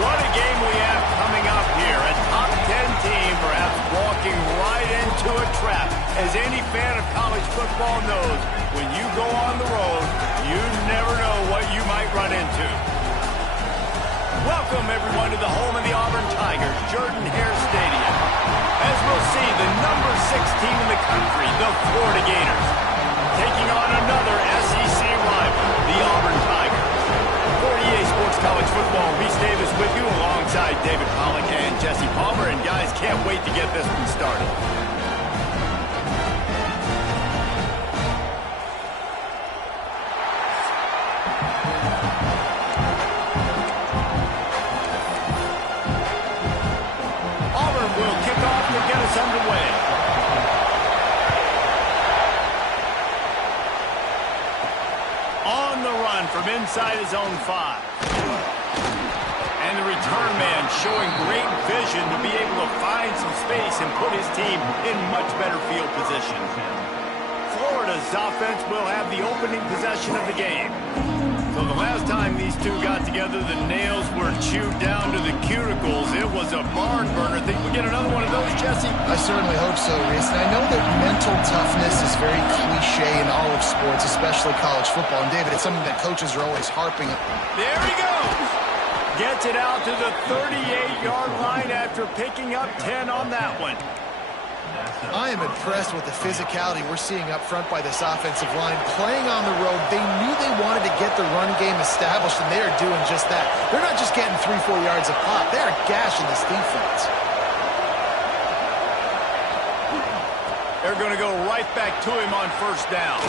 What a game we have coming up here. A top 10 team perhaps walking right into a trap. As any fan of college football knows, when you go on the road, you never know what you might run into. Welcome, everyone, to the home of the Auburn Tigers, Jordan-Hare Stadium. As we'll see, the number 6 team in the country, the Florida Gators, taking on another SEC rival, the Auburn Tigers. For EA Sports College Football, Reese Davis with you alongside David Pollack and Jesse Palmer. And guys, can't wait to get this one started. Auburn will kick off to get us underway. On the run from inside his own 5. And the return man showing great vision to be able to find some space and put his team in much better field position. Florida's offense will have the opening possession of the game. So the last time these two got together, the nails were chewed down to the cuticles. It was a barn burner. Think we get another one of those, Jesse? I certainly hope so, Reese. And I know that mental toughness is very cliche in all of sports, especially college football. And, David, it's something that coaches are always harping on. There he goes. Gets it out to the 38-yard line after picking up 10 on that one. I am impressed with the physicality we're seeing up front by this offensive line. Playing on the road, they knew they wanted to get the run game established, and they are doing just that. They're not just getting 3-4 yards of pop. They are gashing this defense. They're going to go right back to him on first down.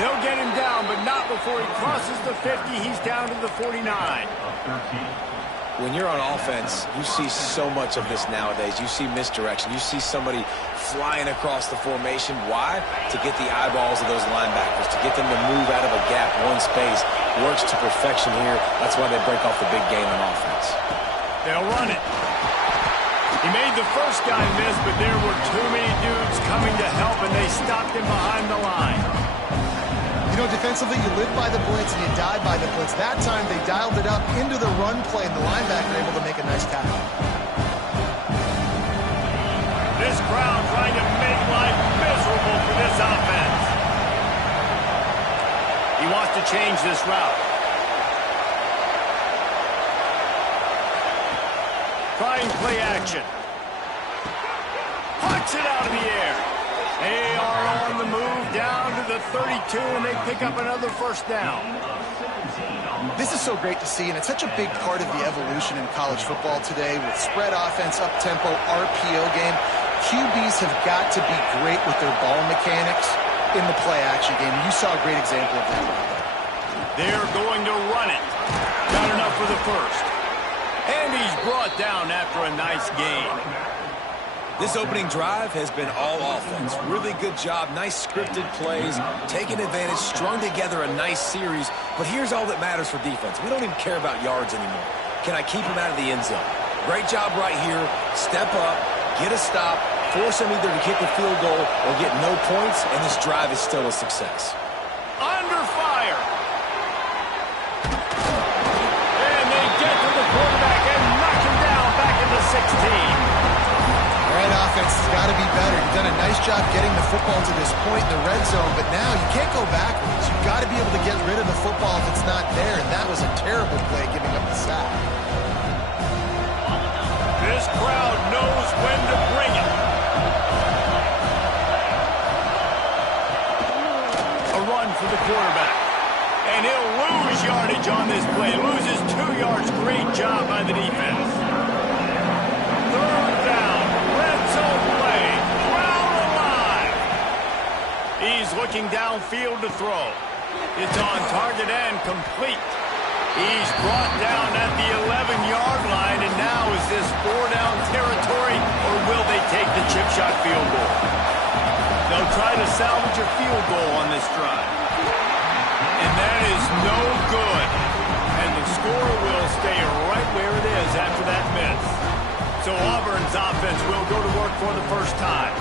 They'll get him down, but not before he crosses the 50. He's down to the 49. When you're on offense, you see so much of this nowadays. You see misdirection. You see somebody flying across the formation. Why? To get the eyeballs of those linebackers, to get them to move out of a gap, one space. Works to perfection here. That's why they break off the big game on offense. They'll run it. He made the first guy miss, but there were too many dudes coming to help, and they stopped him behind the line. You know, defensively, you live by the blitz and you die by the blitz. That time, they dialed it up into the run play, and the linebacker able to make a nice tackle. This crowd trying to make life miserable for this offense. He wants to change this route. Trying play action. Puts it out of the air. They are on the move down to the 32, and they pick up another first down. This is so great to see, and it's such a big part of the evolution in college football today with spread offense, up-tempo, RPO game. QBs have got to be great with their ball mechanics in the play-action game. You saw a great example of that right there. They're going to run it. Got enough for the first. And he's brought down after a nice gain. This opening drive has been all offense. Really good job. Nice scripted plays. Taking advantage. Strung together a nice series. But here's all that matters for defense. We don't even care about yards anymore. Can I keep him out of the end zone? Great job right here. Step up. Get a stop. Force him either to kick a field goal or get no points. And this drive is still a success. Under fire. And they get to the quarterback and knock him down back in the 16. All right, offense has got to be better. You've done a nice job getting the football to this point in the red zone, but now you can't go backwards. You've got to be able to get rid of the football if it's not there, and that was a terrible play giving up the sack. This crowd knows when to bring it. A run for the quarterback. And he'll lose yardage on this play. Loses 2 yards. Great job by the defense. Third down. Red zone play. Crowd alive. He's looking downfield to throw. It's on target and complete. He's brought down at the 11-yard line, and now is this 4-down territory, or will they take the chip shot field goal? They'll try to salvage a field goal on this drive. And that is no good. And the score will stay right where it is after that miss. So Auburn's offense will go to work for the first time.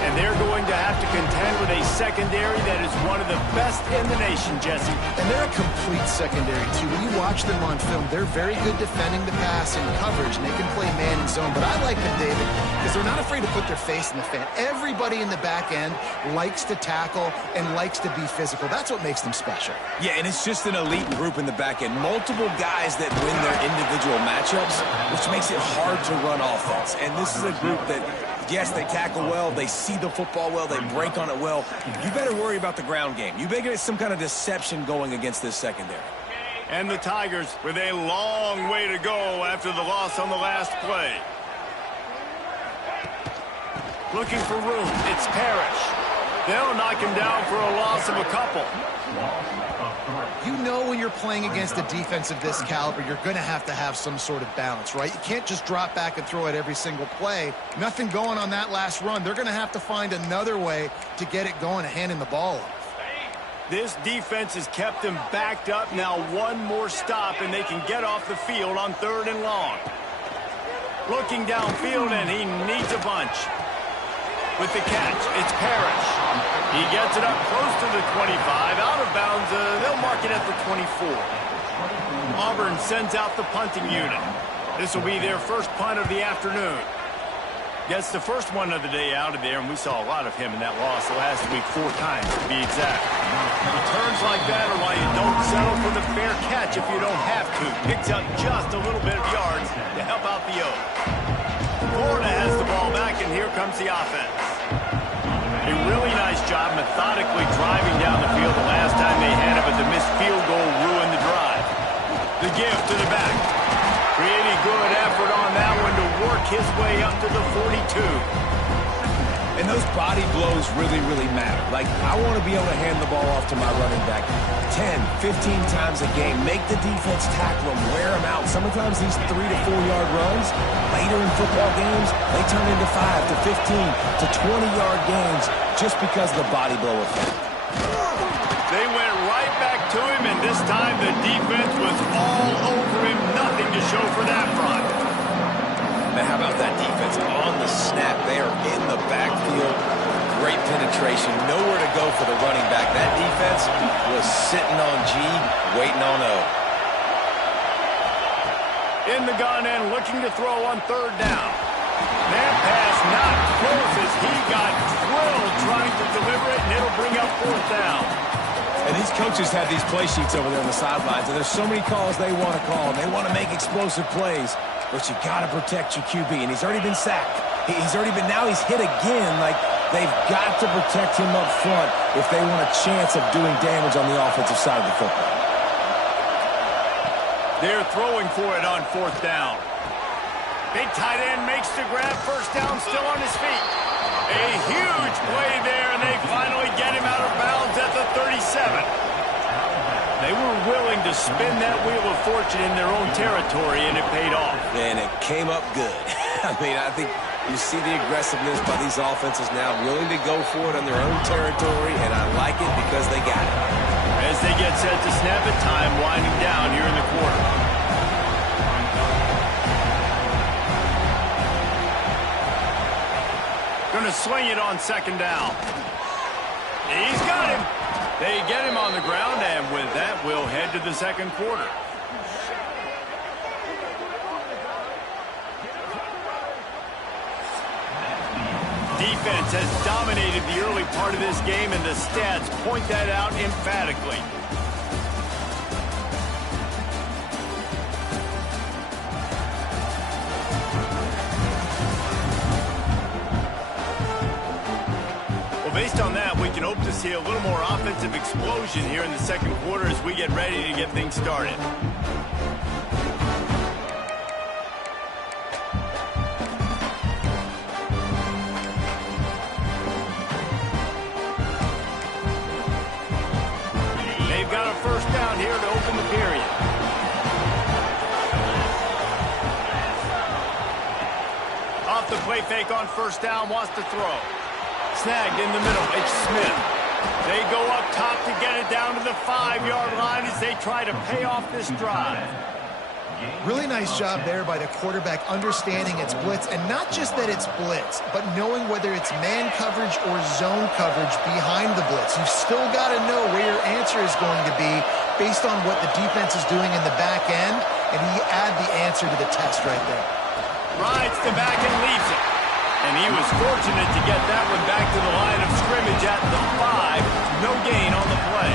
And And they're going to have to contend with a secondary that is one of the best in the nation, Jesse. And they're a complete secondary, too. When you watch them on film, they're very good defending the pass and coverage, and they can play man and zone. But I like them, David, because they're not afraid to put their face in the fan. Everybody in the back end likes to tackle and likes to be physical. That's what makes them special. Yeah, and it's just an elite group in the back end. Multiple guys that win their individual matchups, which makes it hard to run offense. And this is a group that, yes, they tackle well, they see the football well, they break on it well. You better worry about the ground game. You better get some kind of deception going against this secondary. And the Tigers with a long way to go after the loss on the last play. Looking for room. It's Parrish. They'll knock him down for a loss of a couple. You know when you're playing against a defense of this caliber, you're going to have some sort of balance, right? You can't just drop back and throw it every single play. Nothing going on that last run. They're going to have to find another way to get it going and handing the ball off. This defense has kept them backed up. Now one more stop, and they can get off the field on 3rd and long. Looking downfield, and he needs a bunch. With the catch, it's Parrish. He gets it up close to the 25, out of bounds. They'll mark it at the 24. Auburn sends out the punting unit. This will be their first punt of the afternoon. Gets the first one of the day out of there, and we saw a lot of him in that loss last week, 4 times to be exact. Returns like that are why you don't settle for the fair catch if you don't have to. Picks up just a little bit of yards to help out the O. Florida has the ball back, and here comes the offense. A really nice job methodically driving down the field the last time they had it, but the missed field goal ruined the drive. The give to the back. Pretty good effort on that one to work his way up to the 42. And those body blows really, really matter. Like, I want to be able to hand the ball off to my running back 10, 15 times a game. Make the defense tackle him, wear him out. Sometimes these 3 to 4 yard runs, later in football games, they turn into 5 to 15 to 20-yard gains just because of the body blow effect. They went right back to him, and this time the defense was all over him. Nothing to show for that front. Now, how about that defense on the snap? They are in the backfield. Great penetration. Nowhere to go for the running back. That defense was sitting on G, waiting on O. In the gun and looking to throw on 3rd down. That pass not close as he got drilled trying to deliver it, and it'll bring up 4th down. And these coaches have these play sheets over there on the sidelines, and there's so many calls they want to call, and they want to make explosive plays. But you got to protect your QB, and he's already been sacked. Now he's hit again. Like, they've got to protect him up front if they want a chance of doing damage on the offensive side of the football. They're throwing for it on 4th down. Big tight end makes the grab. 1st down, still on his feet. A huge play there, and they finally get him out of bounds at the 37. They were willing to spin that wheel of fortune in their own territory, and it paid off. And it came up good. I mean, I think you see the aggressiveness by these offenses now, willing to go for it on their own territory, and I like it because they got it. As they get set to snap it, time winding down here in the quarter. Going to swing it on 2nd down. He's got him. They get him on the ground, and with that, we'll head to the 2nd quarter. Defense has dominated the early part of this game, and the stats point that out emphatically. Based on that, we can hope to see a little more offensive explosion here in the 2nd quarter as we get ready to get things started. They've got a 1st down here to open the period. Off the play fake on 1st down, wants to throw. Snagged in the middle, it's Smith. They go up top to get it down to the 5-yard line as they try to pay off this drive. Really nice job there by the quarterback understanding it's blitz, and not just that it's blitz, but knowing whether it's man coverage or zone coverage behind the blitz. You've still got to know where your answer is going to be based on what the defense is doing in the back end, and he add the answer to the test right there. Rides the back and leaves it. And he was fortunate to get that one back to the line of scrimmage at the 5. No gain on the play.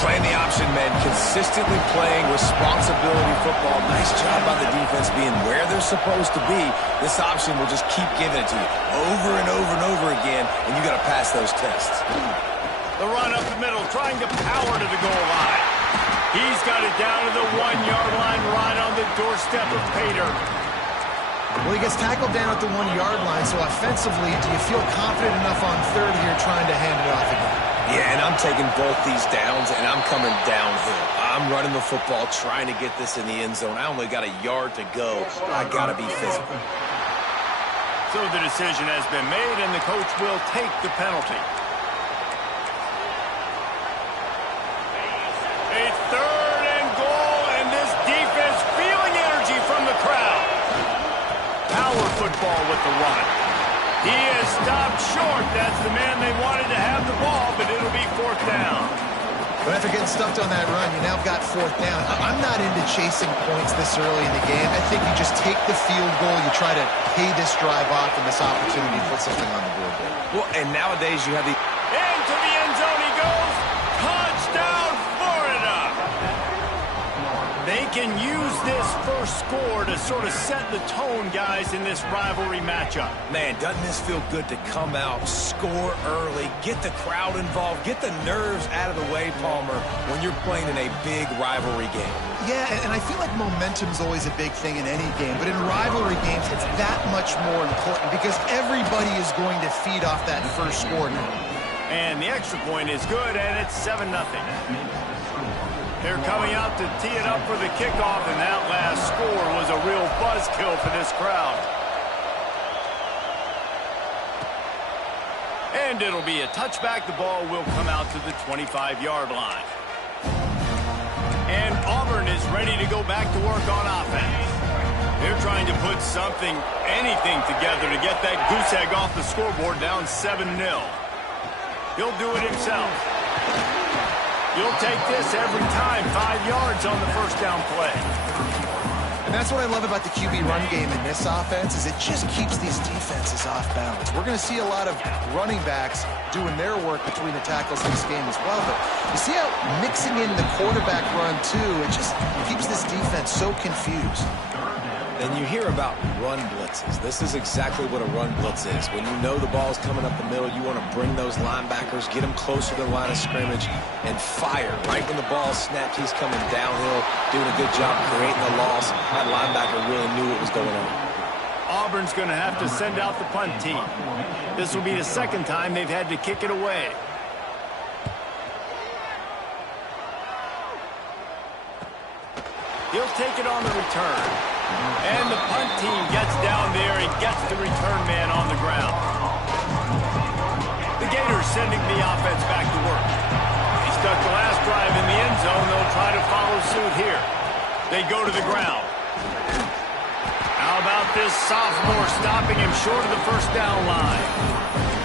Playing the option, man, consistently playing responsibility football. Nice job by the defense being where they're supposed to be. This option will just keep giving it to you over and over and over again, and you got to pass those tests. The run up the middle, trying to power to the goal line. He's got it down to the 1-yard line, right on the doorstep of Pater. Well, he gets tackled down at the 1-yard line, so offensively, do you feel confident enough on third here trying to hand it off again? Yeah, and I'm taking both these downs, and I'm coming downhill. I'm running the football, trying to get this in the end zone. I only got a yard to go. I got to be physical. So the decision has been made, and the coach will take the penalty. A 3rd and goal, and this defense feeling energy from the crowd. Power football with the run. He is stopped short. That's the man they wanted to have the ball, but it'll be 4th down. But after getting stuffed on that run, you now got 4th down. I'm not into chasing points this early in the game. I think you just take the field goal. You try to pay this drive off and this opportunity to put something on the board there. Well, and nowadays you have the... Into the end zone he goes. Touchdown, Florida. They can use this first score to sort of set the tone, guys, in this rivalry matchup. Man, doesn't this feel good to come out, score early, get the crowd involved, get the nerves out of the way, Palmer, when you're playing in a big rivalry game? Yeah, and I feel like momentum's always a big thing in any game, but in rivalry games, it's that much more important because everybody is going to feed off that first score now. And the extra point is good, and it's 7-0. They're coming out to tee it up for the kickoff, and that last score was a real buzzkill for this crowd. And it'll be a touchback. The ball will come out to the 25-yard line. And Auburn is ready to go back to work on offense. They're trying to put something, anything together to get that goose egg off the scoreboard down 7-0. He'll do it himself. You'll take this every time. 5 yards on the first down play. And that's what I love about the QB run game in this offense is it just keeps these defenses off balance. We're going to see a lot of running backs doing their work between the tackles in this game as well. But you see how mixing in the quarterback run, too, it just keeps this defense so confused. And you hear about run blitzes. This is exactly what a run blitz is. When you know the ball's coming up the middle, you want to bring those linebackers, get them closer to the line of scrimmage, and fire. Right when the ball snapped, he's coming downhill, doing a good job creating the loss. That linebacker really knew what was going on. Auburn's going to have to send out the punt team. This will be the 2nd time they've had to kick it away. He'll take it on the return. And the punt team gets down there and gets the return man on the ground. The Gators sending the offense back to work. He stuck the last drive in the end zone. They'll try to follow suit here. They go to the ground. How about this sophomore stopping him short of the first down line?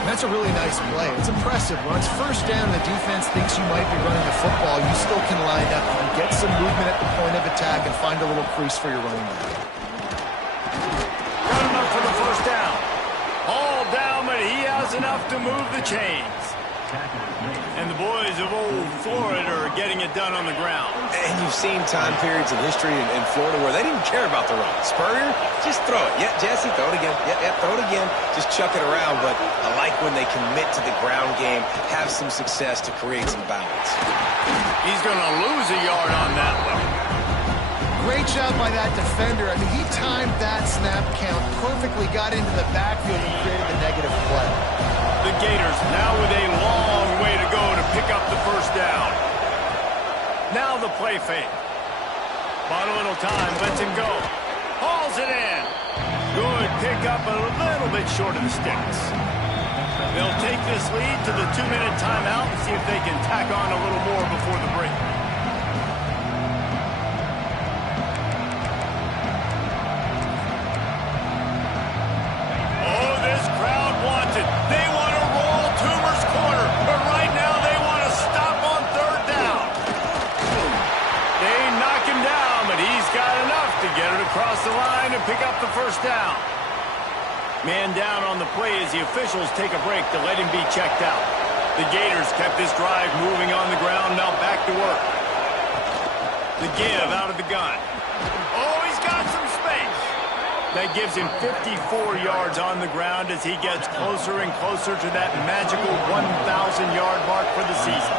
And that's a really nice play. It's impressive. When it's first down and the defense thinks you might be running the football, you still can line up and get some movement at the point of attack and find a little crease for your running back. Running up for the first down. All down, but he has enough to move the chains. And the boys of old Florida are getting it done on the ground. And you've seen time periods of history in Florida where they didn't care about the run. Spurrier, just throw it. Yeah, Jesse, throw it again. Yeah, throw it again. Just chuck it around. But I like when they commit to the ground game, have some success to create some balance. He's going to lose a yard on that one. Great job by that defender. I mean, he timed that snap count perfectly, got into the backfield and created the negative play. The Gators now with a long way to go to pick up the first down. Now the play fake. Bought a little time, lets him go. Hauls it in. Good pick up, a little bit short of the sticks. They'll take this lead to the 2-minute timeout and see if they can tack on a little more before the break. get it across the line and pick up the first down. Man down on the play as the officials take a break to let him be checked out. The Gators kept this drive moving on the ground, now back to work. The give out of the gun. Oh, he's got some space. That gives him 54 yards on the ground as he gets closer and closer to that magical 1,000-yard mark for the season.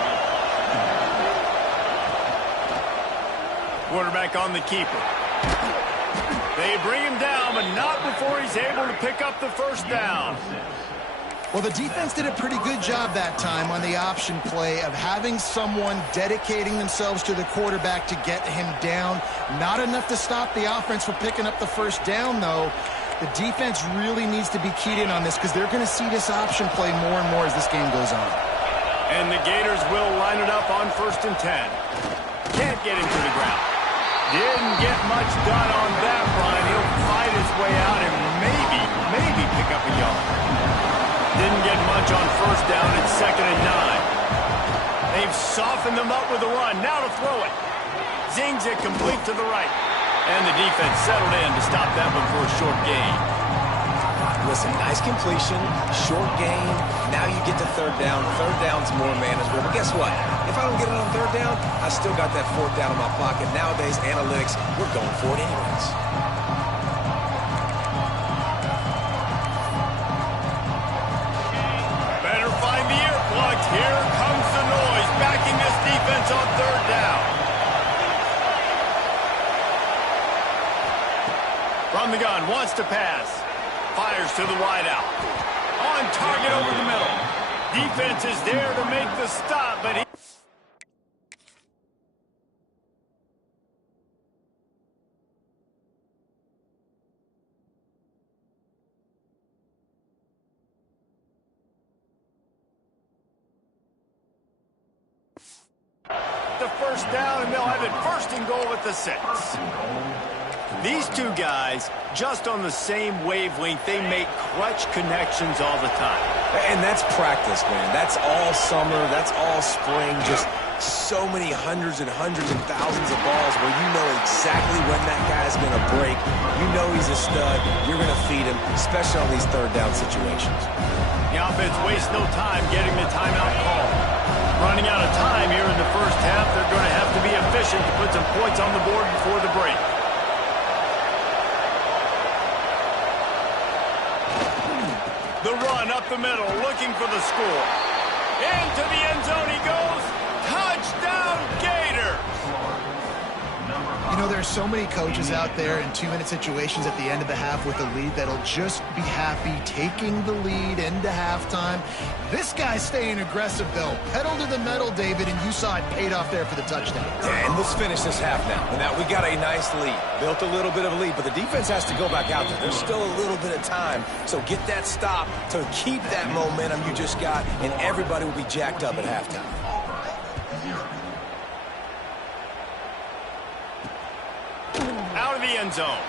Quarterback on the keeper. They bring him down, but not before he's able to pick up the first down. Well, the defense did a pretty good job that time on the option play of having someone dedicating themselves to the quarterback to get him down. Not enough to stop the offense from picking up the first down, though. The defense really needs to be keyed in on this because they're going to see this option play more and more as this game goes on. And the Gators will line it up on 1st and 10. Can't get him to the ground. Didn't get much done on that run. He'll fight his way out and maybe pick up a yard. Didn't get much on first down. It's 2nd and 9. They've softened them up with a run. Now to throw it. Zings it complete to the right. And the defense settled in to stop that one for a short gain. Listen, nice completion, short gain. Now you get to 3rd down. 3rd down's more manageable. But guess what? If I don't get it on 3rd down, I still got that 4th down in my pocket. Nowadays, analytics, we're going for it anyways. Better find the earplugs. Here comes the noise, backing this defense on 3rd down. From the gun, wants to pass. Fires to the wideout. On target over the middle. Defense is there to make the stop, but he... the first down, and they'll have it 1st and goal at the 6. These two guys, just on the same wavelength, they make clutch connections all the time. And that's practice, man. That's all summer. That's all spring. Just so many hundreds and thousands of balls where you know exactly when that guy's going to break. You know he's a stud. You're going to feed him, especially on these 3rd down situations. The offense wastes no time getting the timeout call. Running out of time here in the first half, they're going to have to be efficient to put some points on the board before the break. The run up the middle, looking for the score. Into the end zone he goes. Touchdown, Gators! You know, there's so many coaches out there in 2-minute situations at the end of the half with a lead that'll just be happy taking the lead into halftime. This guy's staying aggressive, though. Pedal to the metal, David, and you saw it paid off there for the touchdown. Yeah, and let's finish this half now. Now, we got a nice lead. Built a little bit of a lead, but the defense has to go back out there. There's still a little bit of time, so get that stop to keep that momentum you just got, and everybody will be jacked up at halftime. Out of the end zone.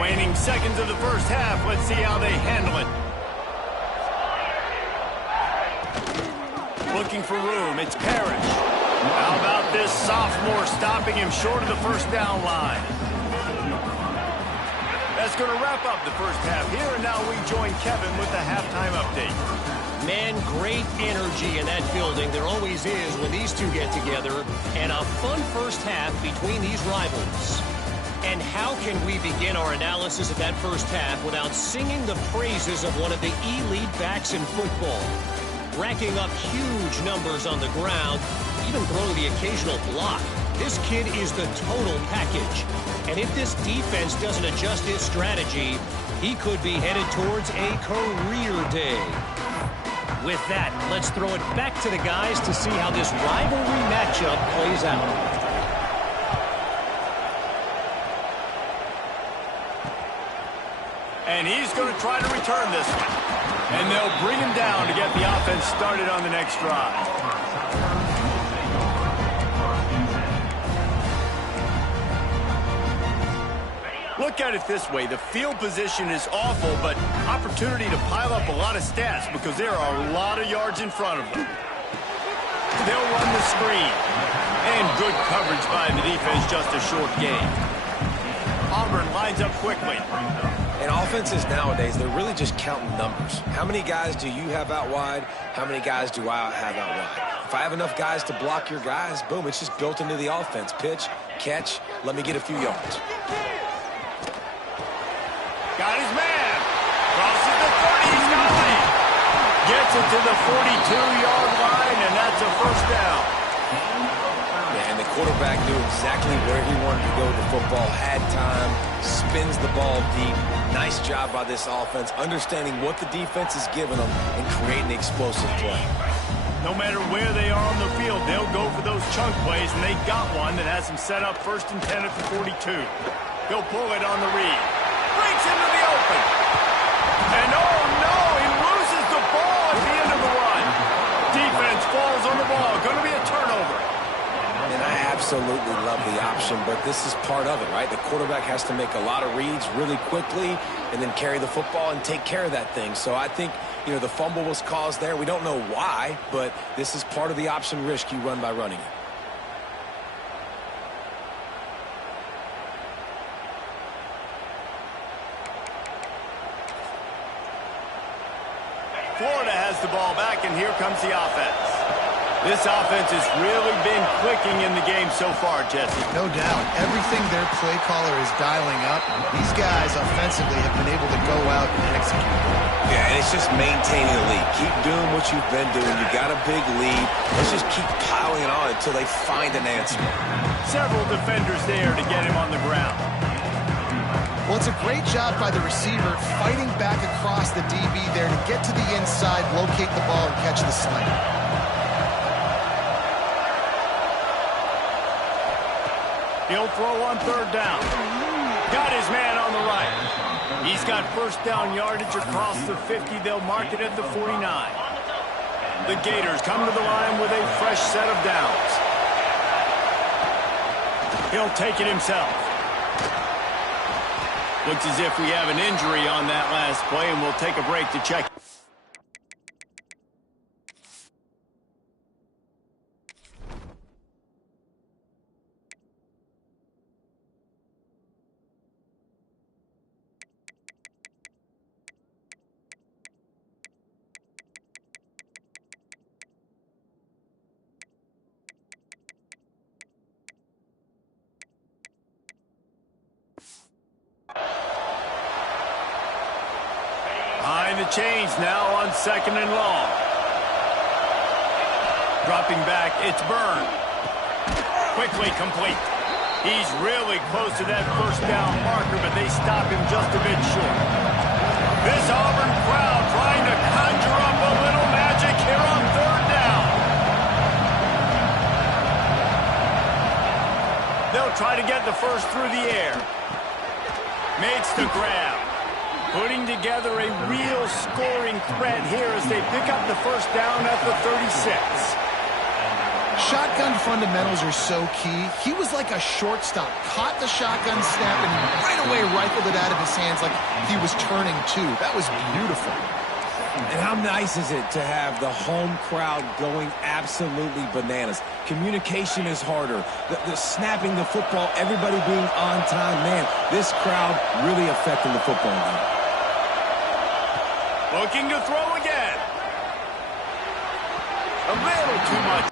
Waning seconds of the first half. Let's see how they handle it. Looking for room. It's Parrish. How about this sophomore stopping him short of the first down line? That's going to wrap up the first half here, and now we join Kevin with the halftime update. Man, great energy in that building. There always is when these two get together. And a fun first half between these rivals. And how can we begin our analysis of that first half without singing the praises of one of the elite backs in football? Racking up huge numbers on the ground, even throwing the occasional block. This kid is the total package. And if this defense doesn't adjust his strategy, he could be headed towards a career day. With that, let's throw it back to the guys to see how this rivalry matchup plays out. And he's going to try to return this one. And they'll bring him down to get the offense started on the next drive. Look at it this way. The field position is awful, but opportunity to pile up a lot of stats because there are a lot of yards in front of them. They'll run the screen. And good coverage by the defense, just a short gain. Auburn lines up quickly. And offenses nowadays, they're really just counting numbers. How many guys do you have out wide? How many guys do I have out wide? If I have enough guys to block your guys, boom, it's just built into the offense. Pitch, catch, let me get a few yards. Got his man. Crosses the 30. He's got it. Gets it to the 42-yard line, and that's a first down. And the quarterback knew exactly where he wanted to go with the football, had time, spins the ball deep. Nice job by this offense, understanding what the defense is giving them and creating the explosive play. No matter where they are on the field, they'll go for those chunk plays, and they got one that has them set up 1st and 10 at the 42. He'll pull it on the read. Breaks into the open. And oh no, he loses the ball at the end of the run. Defense falls on the ball. Going to be a turnover. And I absolutely love the option, but this is part of it, right? The quarterback has to make a lot of reads really quickly and then carry the football and take care of that thing. So I think, the fumble was caused there. We don't know why, but this is part of the option risk you run by running it. Florida has the ball back, and here comes the offense. This offense has really been clicking in the game so far, Jesse. No doubt. Everything their play caller is dialing up, these guys offensively have been able to go out and execute. Yeah, and it's just maintaining the lead. Keep doing what you've been doing. You got a big lead. Let's just keep piling it on until they find an answer. Several defenders there to get him on the ground. Well, it's a great job by the receiver fighting back across the DB there to get to the inside, locate the ball, and catch the slant. He'll throw on 3rd down. Got his man on the right. He's got 1st down yardage across the 50. They'll mark it at the 49. The Gators come to the line with a fresh set of downs. He'll take it himself. Looks as if we have an injury on that last play, and we'll take a break to check. Behind the chains now on 2nd and long. Dropping back, it's Byrne. Quickly complete. He's really close to that 1st down marker, but they stop him just a bit short. This Auburn crowd trying to conjure up a little magic here on 3rd down. They'll try to get the first through the air. Makes the grab. Putting together a real scoring threat here as they pick up the 1st down at the 36. Shotgun fundamentals are so key. He was like a shortstop. Caught the shotgun snap and right away rifled it out of his hands like he was turning two. That was beautiful. And how nice is it to have the home crowd going absolutely bananas? Communication is harder. The snapping the football, everybody being on time. Man, this crowd really affecting the football game. Looking to throw again. A little too much.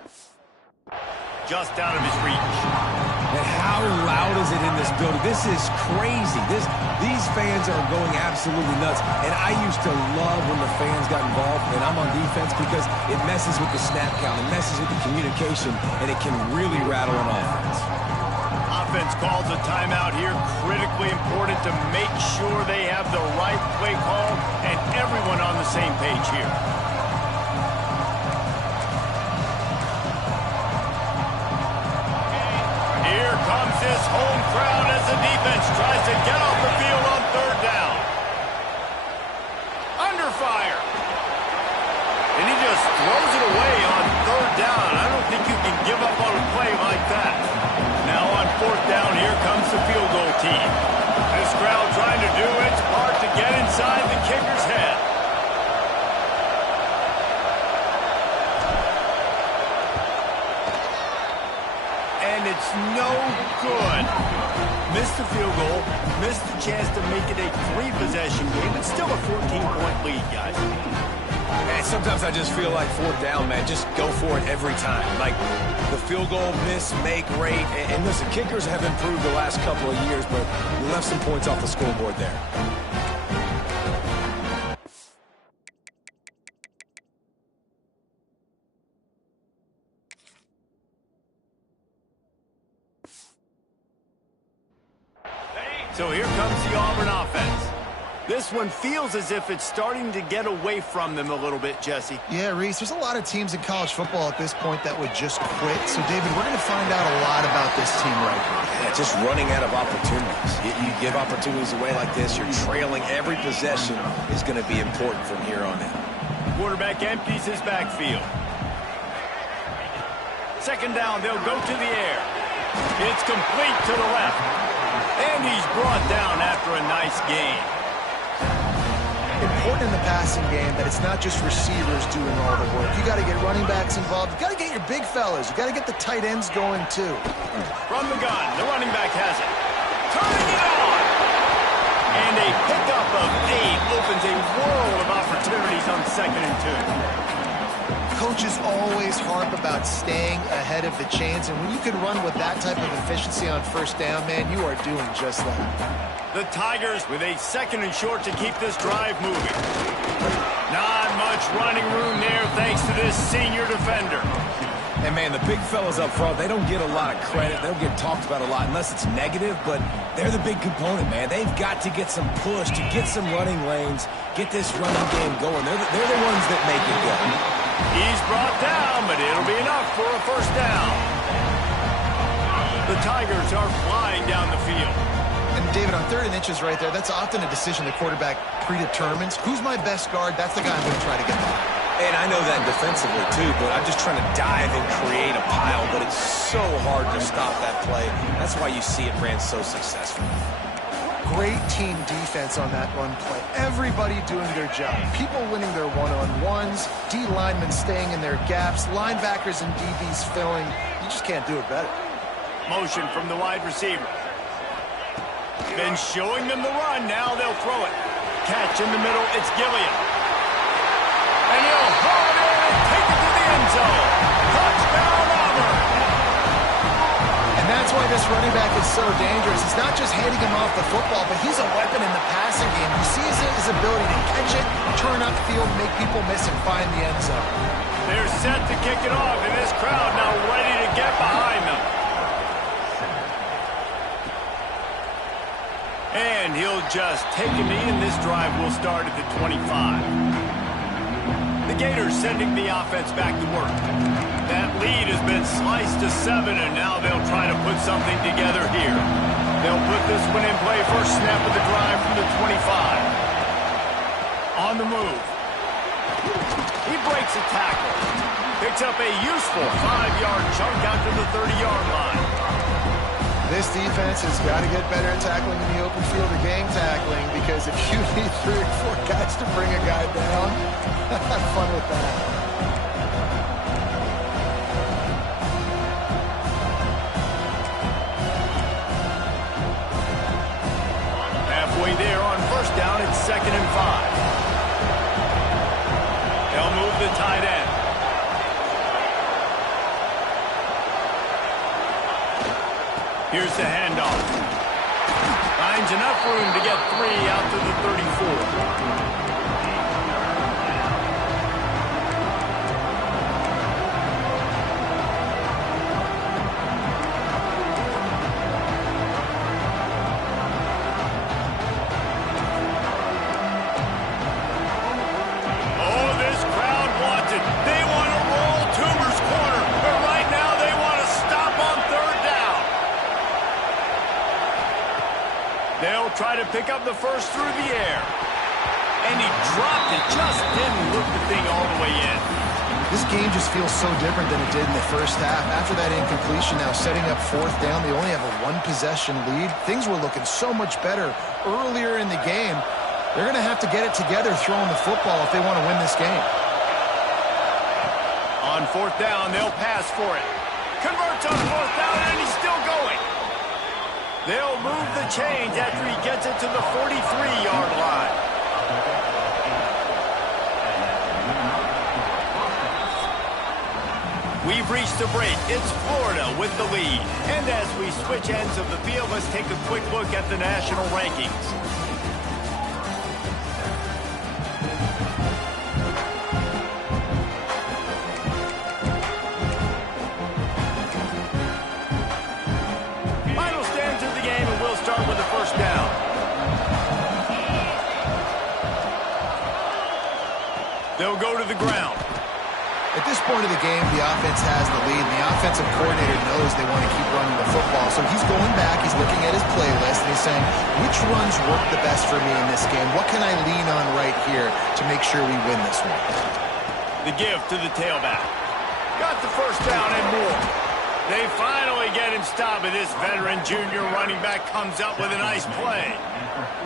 Just out of his reach. And how loud is it in this building? This is crazy. These fans are going absolutely nuts. And I used to love when the fans got involved, and I'm on defense because it messes with the snap count. It messes with the communication, and it can really rattle an offense. Offense calls a timeout here. Critically important to make sure they have the right play call and everyone on the same page here. Here comes this home crowd as the defense tries to get off the field on 3rd down. Under fire. And he just throws it away on 3rd down. I don't think you can give up on a play like that. Now on 4th down, here comes the field goal team. This kicker's head. And it's no good. Missed the field goal, missed the chance to make it a 3-possession game. It's still a 14-point lead, guys. And sometimes I just feel like fourth down, man, just go for it every time. Like the field goal, miss, make, rate. And listen, kickers have improved the last couple of years, but we left some points off the scoreboard there. So here comes the Auburn offense. This one feels as if it's starting to get away from them a little bit, Jesse. Yeah, Reese, there's a lot of teams in college football at this point that would just quit. So, David, we're going to find out a lot about this team right here. Yeah, just running out of opportunities. You give opportunities away like this, you're trailing. Every possession is going to be important from here on in. Quarterback empties his backfield. Second down, they'll go to the air. It's complete to the left. And he's brought down after a nice gain. Important in the passing game that it's not just receivers doing all the work. You got to get running backs involved. You got to get your big fellas. You got to get the tight ends going too. From the gun, the running back has it. Turning it on. And a pickup of 8 opens a world of opportunities on 2nd and 2. Coaches always harp about staying ahead of the chains, and when you can run with that type of efficiency on first down, man, you are doing just that. The Tigers with a 2nd and short to keep this drive moving. Not much running room there thanks to this senior defender. And, man, the big fellas up front, they don't get a lot of credit. They don't get talked about a lot unless it's negative, but they're the big component, man. They've got to get some push, to get some running lanes, get this running game going. They're the ones that make it go. He's brought down, but it'll be enough for a first down. The Tigers are flying down the field. And, David, on 3rd and inches right there, that's often a decision the quarterback predetermines. Who's my best guard? That's the guy I'm going to try to get by. And I know that defensively, too, but I'm just trying to dive and create a pile, but it's so hard to stop that play. That's why you see it ran so successful. Great team defense on that run play. Everybody doing their job. People winning their one-on-ones, D linemen staying in their gaps, linebackers and DBs filling. You just can't do it better. Motion from the wide receiver. Been showing them the run. Now they'll throw it. Catch in the middle. It's Gilliam. And he'll haul it in and take it to the end zone. Touchdown, Auburn. And that's why this running back is so dangerous. It's not just handing him off the football, but he's a weapon in the passing game. You see his ability to catch it, turn upfield, make people miss, and find the end zone. They're set to kick it off, and this crowd now ready to get behind them. And he'll just take a knee, and this drive will start at the 25. The Gators sending the offense back to work. That lead has been sliced to 7, and now they'll try to put something together here. They'll put this one in play. First snap of the drive from the 25. On the move. He breaks a tackle. Picks up a useful 5-yard chunk out to the 30-yard line. This defense has got to get better at tackling in the open field or game tackling, because if you need 3 or 4 guys to bring a guy down, have fun with that. Halfway there on first down, it's 2nd and 5. They'll move the tight end. Here's the handoff. Finds enough room to get 3 out to the 34. They'll try to pick up the first through the air. And he dropped it, just didn't look the thing all the way in. This game just feels so different than it did in the first half. After that incompletion, now setting up 4th down, they only have a 1-possession lead. Things were looking so much better earlier in the game. They're going to have to get it together throwing the football if they want to win this game. On fourth down, they'll pass for it. Converts on fourth down, and he's still going. They'll move the chains after he gets it to the 43-yard line. We've reached the break. It's Florida with the lead. And as we switch ends of the field, let's take a quick look at the national rankings. Final stands of the game, and we'll start with the first down. They'll go to the ground. At this point of the game, the offense has the lead, and the offensive coordinator knows they want to keep running the football. So he's going back, he's looking at his playlist, and he's saying, which runs work the best for me in this game? What can I lean on right here to make sure we win this one? The give to the tailback. Got the first down and more. They finally get him stopped, and this veteran junior running back comes up with a nice play.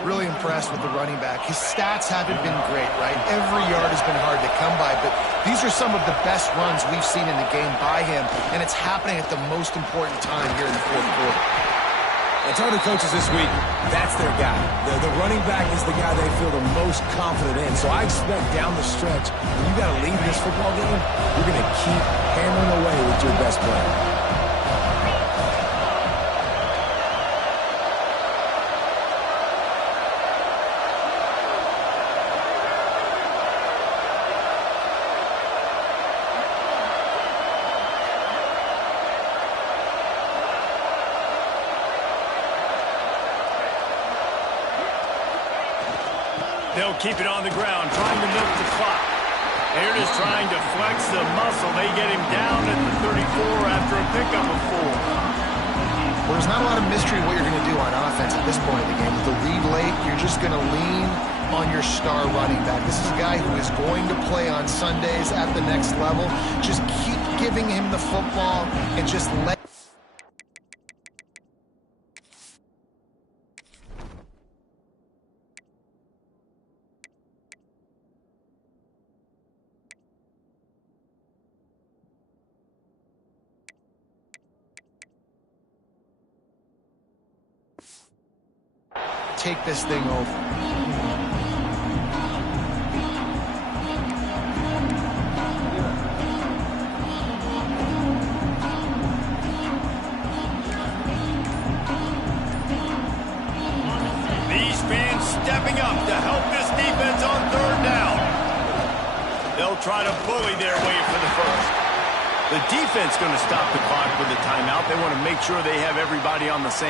Really impressed with the running back. His stats haven't been great, right? Every yard has been hard to come by, but these are some of the best runs we've seen in the game by him, and it's happening at the most important time here in the fourth quarter. I told the coaches this week, that's their guy. The running back is the guy they feel the most confident in. So I expect down the stretch, when you got to lead this football game, you're going to keep hammering away with your best player. They'll keep it on the ground, trying to milk the clock. They're just trying to flex the muscle. They get him down at the 34 after a pickup of 4. Well, there's not a lot of mystery what you're going to do on offense at this point in the game. With the lead late, you're just going to lean on your star running back. This is a guy who is going to play on Sundays at the next level. Just keep giving him the football and just let... take this thing over. These fans stepping up to help this defense on third down. They'll try to bully their way for the first. The defense going to stop the clock with a timeout. They want to make sure they have everybody on the same.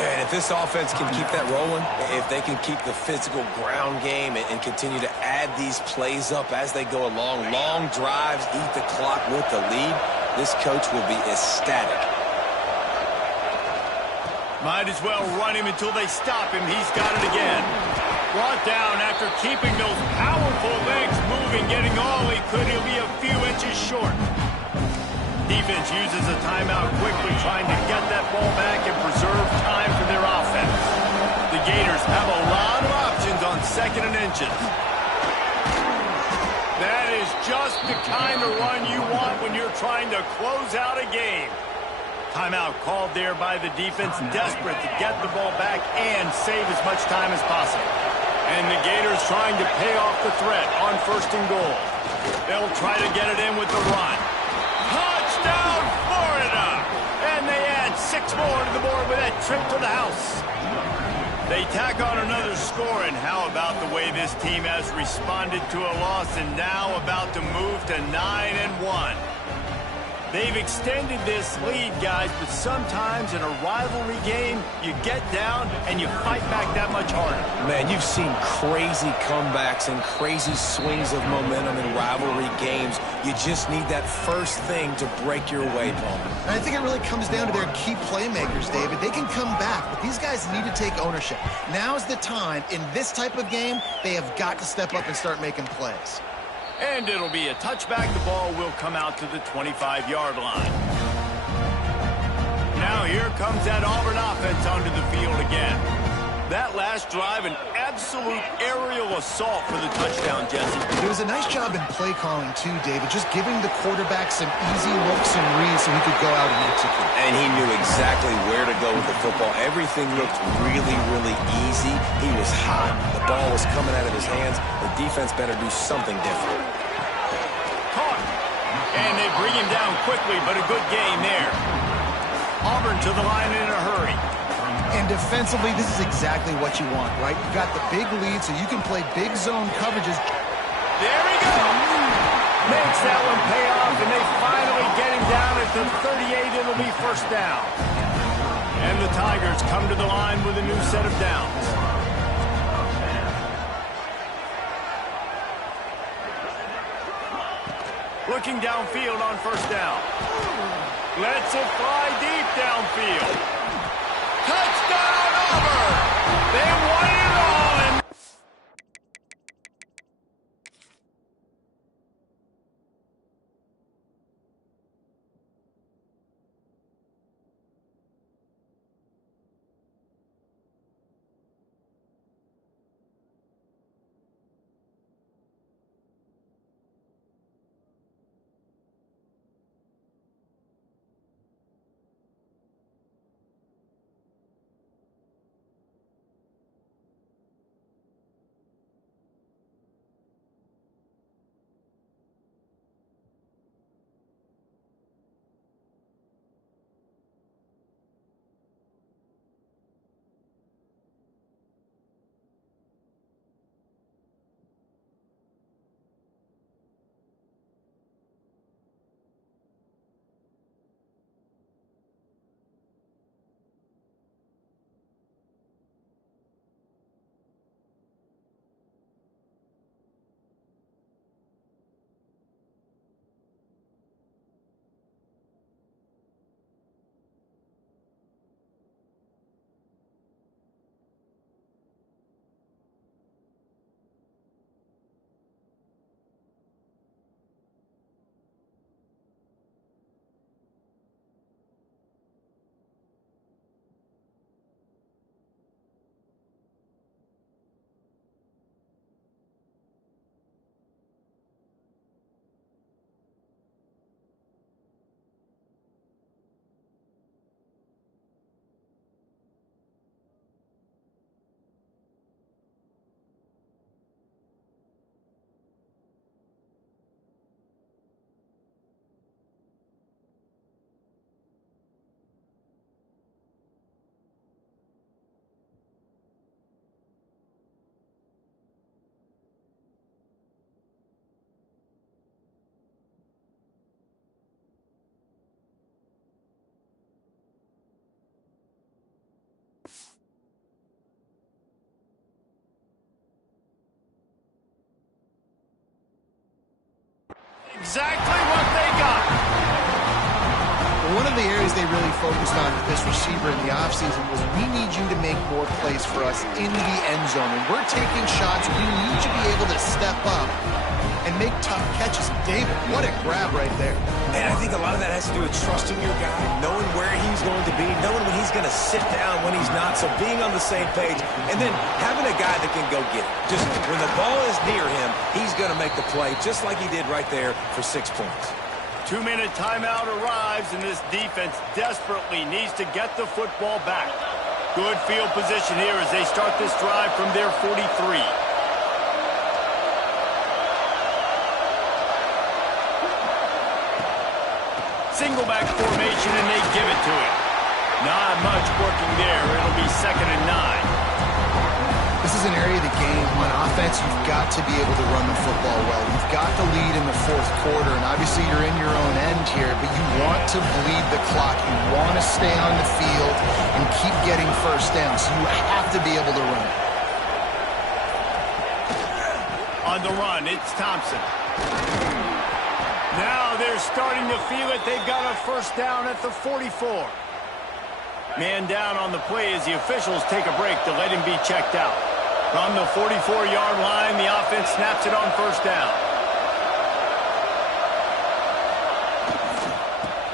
And if this offense can keep that rolling, if they can keep the physical ground game and continue to add these plays up as they go along, long drives, eat the clock with the lead, this coach will be ecstatic. Might as well run him until they stop him. He's got it again. Brought down after keeping those powerful legs moving, getting all he could. He'll be a few inches short. Defense uses a timeout quickly, trying to get that ball back and preserve time for their offense. The Gators have a lot of options on second and inches. That is just the kind of run you want when you're trying to close out a game. Timeout called there by the defense, desperate to get the ball back and save as much time as possible. And the Gators trying to pay off the threat on first and goal. They'll try to get it in with the run. Touchdown, Florida! And they add 6 more to the board with that trip to the house. They tack on another score, and how about the way this team has responded to a loss and now about to move to 9-1. They've extended this lead, guys, but sometimes in a rivalry game, you get down and you fight back that much harder. Man, you've seen crazy comebacks and crazy swings of momentum in rivalry games. You just need that first thing to break your way, Paul. And I think it really comes down to their key playmakers, David. They can come back, but these guys need to take ownership. Now's the time. In this type of game, they have got to step up and start making plays. And it'll be a touchback. The ball will come out to the 25-yard line. Now here comes that Auburn offense onto the field again. That last drive, an absolute aerial assault for the touchdown, Jesse. It was a nice job in play calling, too, David, just giving the quarterback some easy looks and reads so he could go out and execute. And he knew exactly where to go with the football. Everything looked really, really easy. He was hot. The ball was coming out of his hands. The defense better do something different. Caught. And they bring him down quickly, but a good gain there. Auburn to the line in a hurry. And defensively, this is exactly what you want, right? You've got the big lead, so you can play big zone coverages. There he goes. Makes that one pay off, and they finally get him down at the 38. It'll be first down. And the Tigers come to the line with a new set of downs. Looking downfield on first down. Lets it fly deep downfield. Touchdown, Auburn! They won it all. And exactly what they got. One of the areas they really focused on with this receiver in the offseason was we need you to make more plays for us in the end zone. And we're taking shots. We need you to be able to step up and make tough catches. David, what a grab right there. And I think a lot of that has to do with trusting your guy, knowing where he's going to be, knowing when he's going to sit down, when he's not, so being on the same page, and then having a guy that can go get it. Just when the ball is near him, he's going to make the play, just like he did right there for 6 points. 2-minute timeout arrives, and this defense desperately needs to get the football back. Good field position here as they start this drive from their 43. Single back formation, and they give it to him. Not much working there. It'll be 2nd and 9. The This is an area of the game. On offense, you've got to be able to run the football well. You've got the lead in the fourth quarter, and obviously you're in your own end here, but you want to bleed the clock. You want to stay on the field and keep getting first downs. So you have to be able to run. On the run, it's Thompson. Now they're starting to feel it. They've got a first down at the 44. Man down on the play as the officials take a break to let him be checked out. From the 44-yard line, the offense snaps it on first down.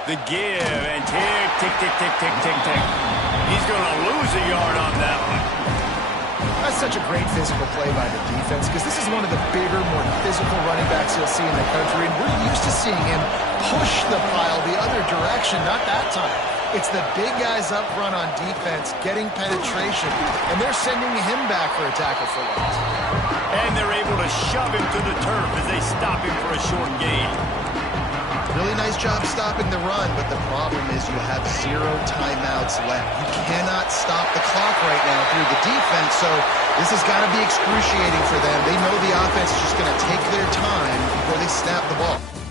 The give and tick, tick, tick, tick, tick, tick, tick. He's going to lose a yard on that one. That's such a great physical play by the defense because this is one of the bigger, more physical running backs you'll see in the country, and we're used to seeing him push the pile the other direction, not that time. It's the big guys up front on defense getting penetration, and they're sending him back for a tackle for loss. And they're able to shove him to the turf as they stop him for a short gain. Really nice job stopping the run, but the problem is you have 0 timeouts left. You cannot stop the clock right now through the defense, so this has got to be excruciating for them. They know the offense is just going to take their time before they snap the ball.